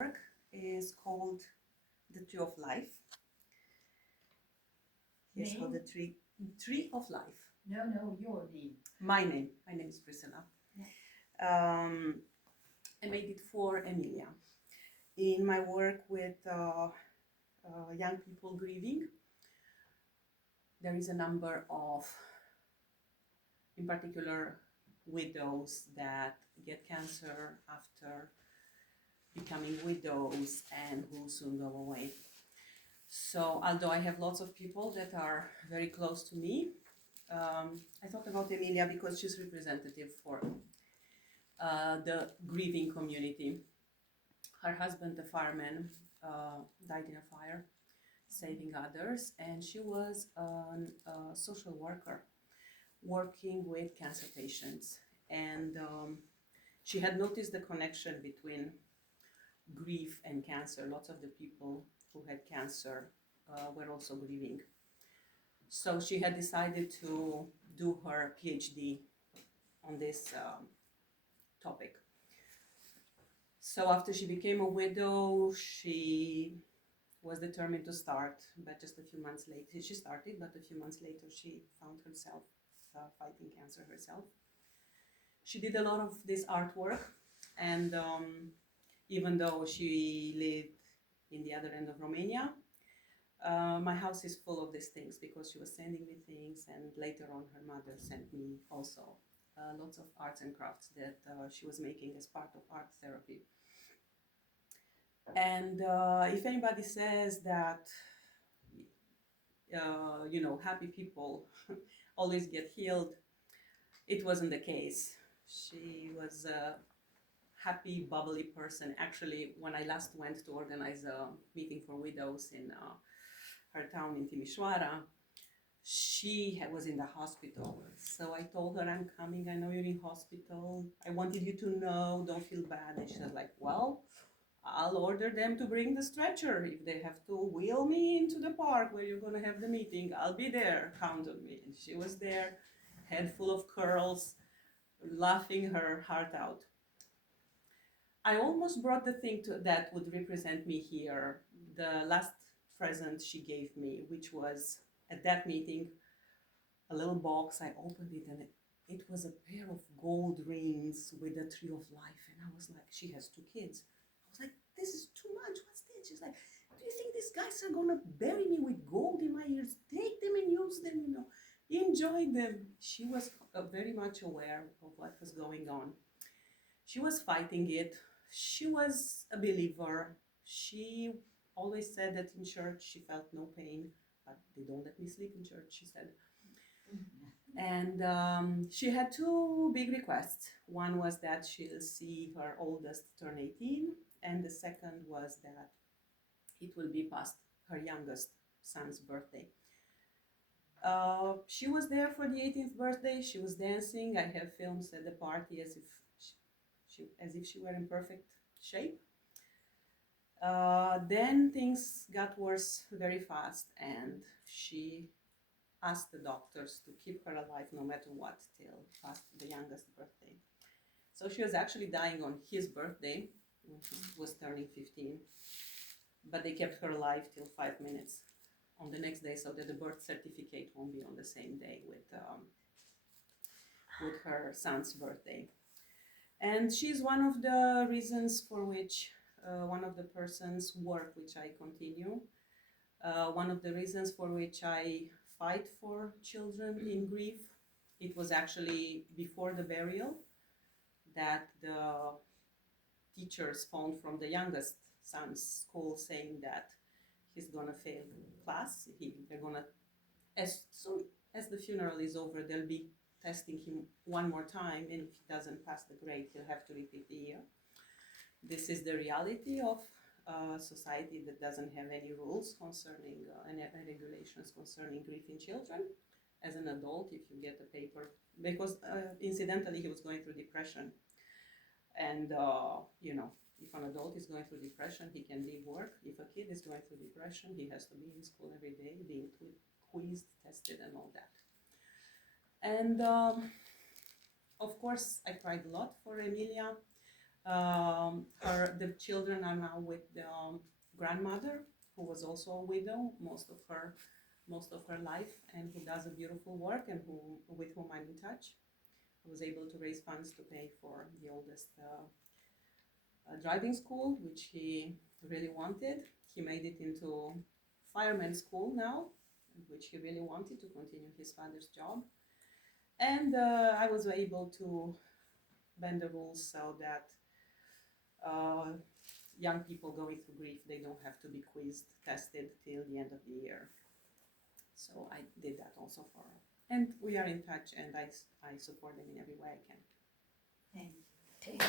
work is called The Tree of Life. Here's how the tree of Life. No, your name. My name. My name is Priscilla. I made it for Emilia. In my work with young people grieving, there is a number of, in particular, widows that get cancer after becoming widows and who soon go away. So although I have lots of people that are very close to me, I thought about Emilia because she's representative for the grieving community. Her husband, a fireman, died in a fire, saving others, and she was a social worker working with cancer patients. And she had noticed the connection between grief and cancer. Lots of the people who had cancer were also grieving. So she had decided to do her PhD on this topic. So after she became a widow, she was determined to start, but just a few months later, she started, but a few months later she found herself fighting cancer herself. She did a lot of this artwork, and even though she lived in the other end of Romania, my house is full of these things because she was sending me things, and later on her mother sent me also lots of arts and crafts that she was making as part of art therapy. And if anybody says that, happy people always get healed, it wasn't the case. She was a happy, bubbly person. Actually, when I last went to organize a meeting for widows in her town in Timișoara, she was in the hospital. So I told her, I'm coming, I know you're in hospital. I wanted you to know, don't feel bad. And she was like, well, I'll order them to bring the stretcher. If they have to wheel me into the park where you're going to have the meeting, I'll be there, count on me. And she was there, head full of curls, laughing her heart out. I almost brought the thing that would represent me here, the last present she gave me, which was at that meeting, a little box. I opened it and it was a pair of gold rings with a tree of life. And I was like, she has 2 kids. I was like, this is too much. What's this? She's like, do you think these guys are going to bury me with gold in my ears? Take them and use them, enjoy them. She was very much aware of what was going on. She was fighting it. She was a believer. She always said that in church she felt no pain, but they don't let me sleep in church, she said. And she had 2 big requests. One was that she'll see her oldest turn 18, and the second was that it will be past her youngest son's birthday. She was there for the 18th birthday. She was dancing. I have films at the party as if she were in perfect shape. Then things got worse very fast, and she asked the doctors to keep her alive no matter what till past the youngest birthday. So she was actually dying on his birthday when she was turning 15, but they kept her alive till 5 minutes on the next day so that the birth certificate won't be on the same day with her son's birthday. And she's one of the reasons for which, one of the person's work which I continue, one of the reasons for which I fight for children in grief. It was actually before the burial that the teachers phoned from the youngest son's school saying that he's gonna fail class. They're gonna, as soon as the funeral is over, they'll be testing him one more time, and if he doesn't pass the grade, he'll have to repeat the year. This is the reality of a society that doesn't have any rules concerning and regulations concerning grief in children. As an adult, if you get a paper, because incidentally he was going through depression, and if an adult is going through depression, he can leave work. If a kid is going through depression, he has to be in school every day, being quizzed, tested, and all that. And of course, I cried a lot for Emilia. The children are now with the grandmother, who was also a widow most of her life, and who does a beautiful work, and with whom I'm in touch. I was able to raise funds to pay for the oldest driving school, which he really wanted. He made it into fireman school now, which he really wanted to continue his father's job. And I was able to bend the rules so that young people going through grief, they don't have to be quizzed, tested till the end of the year. So I did that also for her. And we are in touch, and I support them in every way I can. Thank you.